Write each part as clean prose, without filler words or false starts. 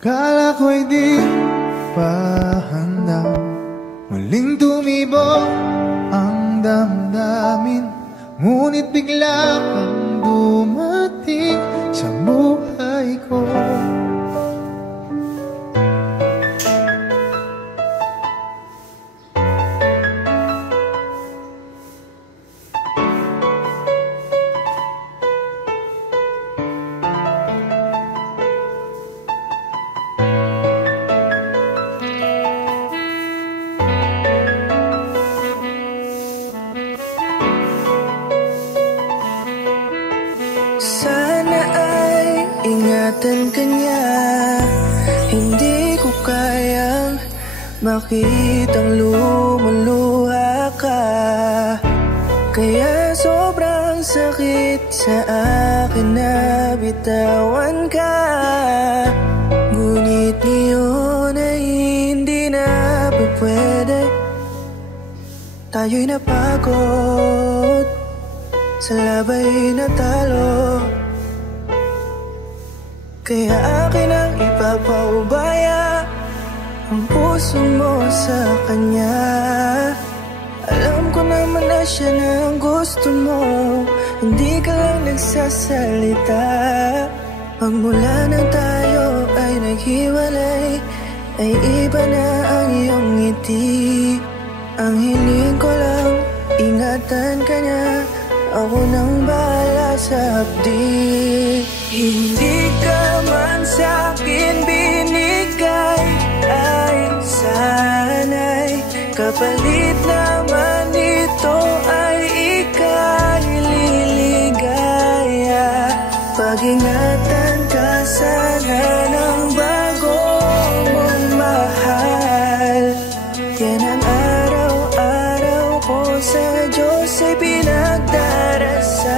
Kala ko'y di pa handa, muling tumibok ang damdamin, ngunit bigla kang dumating sa buhay ko. Sana ay ingatan ka niya, hindi ko kayang makitang lumuluha ka. Kaya sobrang sakit sa akin na bitawan ka. Ngunit ngayon ay hindi na pwede. Tayo'y napagod sa labay na talo, kaya akin ang ipapaubaya ang puso mo sa kanya. Alam ko naman na siya na ang gusto mo, hindi ka lang nagsasalita. Pagmula nang tayo ay naghiwalay, ay iba na ang iyong ngiti. Ang hiling ko lang, ingatan ka niya, ako nang bahala sa hapdi. Hindi ka man sa'kin binigay, ay sana'y kapalit naman ito ay ika'y liligaya. Pag-ingatan ka sana ng bago mong mahal. Yan ang araw-araw ko sa Diyos ay pinagdarasal.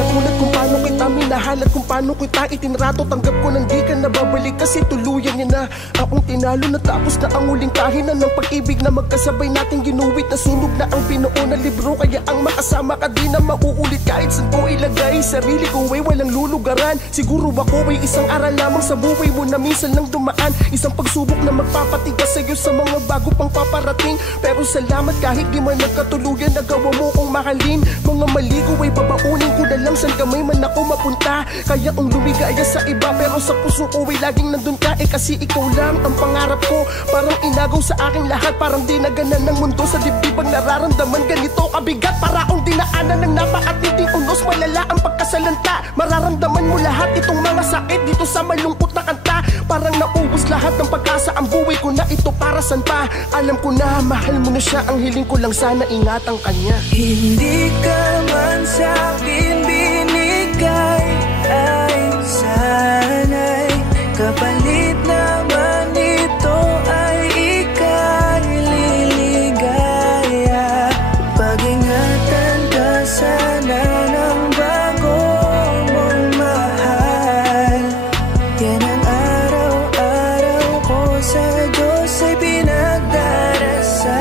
Katulad kung paano kita minahal at kung paano kita itinrato, tanggap ko nang di ka nababalik kasi tuluyan niya na akong tinalo. Natapos na ang huling kahinan ng pag-ibig na magkasabay nating ginuwit. Nasunog na ang pinuo na libro, kaya ang makasama ka di na mauulit. Kahit saan ko ilagay sarili ko ay walang lulugaran. Siguro ako ay isang aral lamang sa buhay mo na minsan lang dumaan. Isang pagsubok na magpapatigas sa'yo sa mga bago pang paparating. Pero salamat kahit di man nagkatuluyan, nagawa mo kong mahalin. Mga mali ko ay babaunin ko na lang saan kamay man ako mapunta. Kaya kung lumigaya sa iba pero sa puso ko ay laging nandun ka, kasi ikaw lang ang pangarap ko. Parang inagaw sa aking lahat, parang dinaganan ng mundo sa dibdib ang nararamdaman. Ganito kabigat para akong dinaanan ng napakatinding unos. Malala ang pagkasalanta, mararamdaman mo lahat itong mga sakit dito sa malungkot na kanta. Parang naubos lahat ng pag-asa, ang buhay ko na ito para saan pa. Alam ko na mahal mo na siya, ang hiling ko lang sana ingatan kanya. Hindi ka man sa'kin binigay, ay sana'y kapalit naman ito ay ika'y liligaya. Pag-ingatan ka sana ng bago mong mahal. Yan ang araw-araw ko sa Diyos ay pinagdarasal.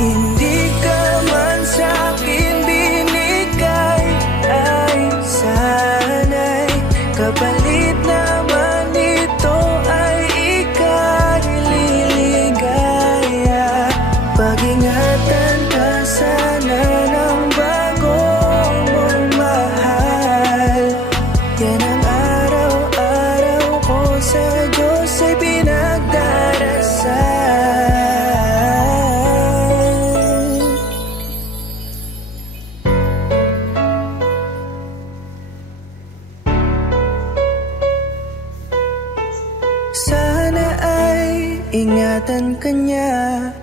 Hindi ka man sa'kin binigay, ay sana'y kapalit naman ito ay ika'y liligaya. Pag-ingatan ka sana ng bago mong mahal. Yan ang araw-araw ko sa Diyos ay pinagdarasal. Sana ay ingatan ka niya.